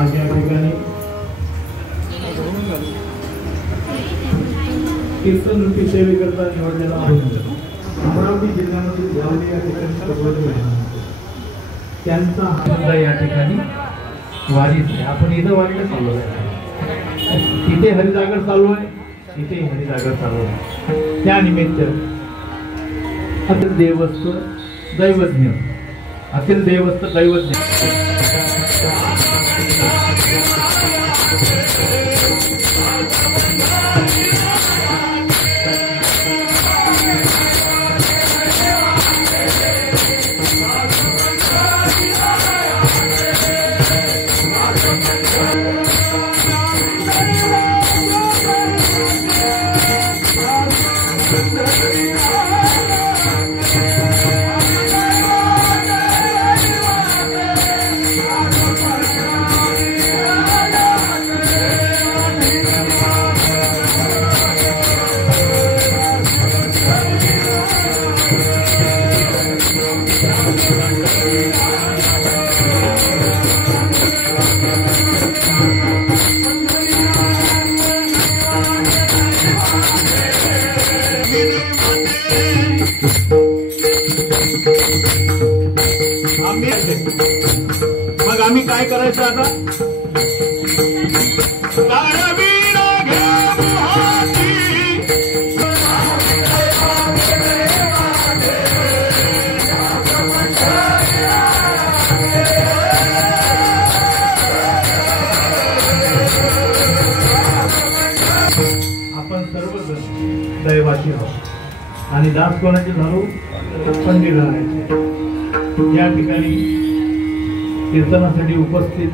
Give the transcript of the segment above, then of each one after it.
आज या ठिकाणी कीर्तन रूपी सेवेकरता निवडलेला अमरावती जिल्ह्यामधील गावली या ठिकाणी त्यांचा हा या ठिकाणी वारीत आहे। आपण इथं वारीला चाललो आहे, तिथे हरिजागर चालू आहे, इथे हरिजागर चालू आहे। त्यानिमित्त अखिल देवस्थ दैवज्ञ, अखिल देवस्थ दैवज्ञ मग आम्ही काय करायचं आता? आपण सर्वजण दैवाची आहोत आणि दास कोणाचे झालो? पंडित या ठिकाणी कीर्तनासाठी उपस्थित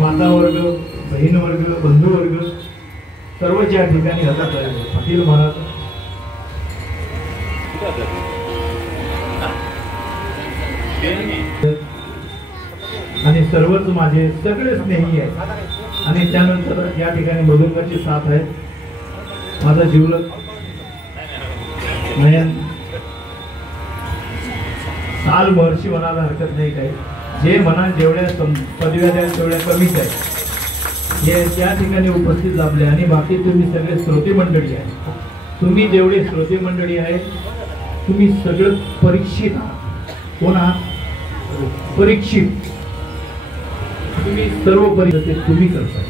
माता वर्ग, बहीण वर्ग, बंधू वर्ग सर्व ज्या ठिकाणी हजर झाले, पाटील महाराज आणि सर्वच माझे सगळे स्नेही आहेत। आणि त्यानंतर या ठिकाणी मधुंगाची साथ आहे, माझा जीवलग नयन साल महर्षी म्हणायला हरकत नाही, काही जे म्हणा जेवढ्या पदव्या द्या तेवढ्या कमीच आहे, हे त्या ठिकाणी उपस्थित लाभले। आणि बाकी तुम्ही सगळे श्रोते मंडळी आहे, तुम्ही जेवढे श्रोते मंडळी आहेत तुम्ही सगळं परीक्षित आहात। कोण आहात? परीक्षित। तुम्ही सर्व परीक्षित तुम्ही करताय।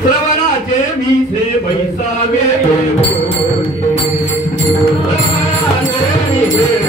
श्रवणाचे मीसे बैसावे, श्रवणाचे मीसे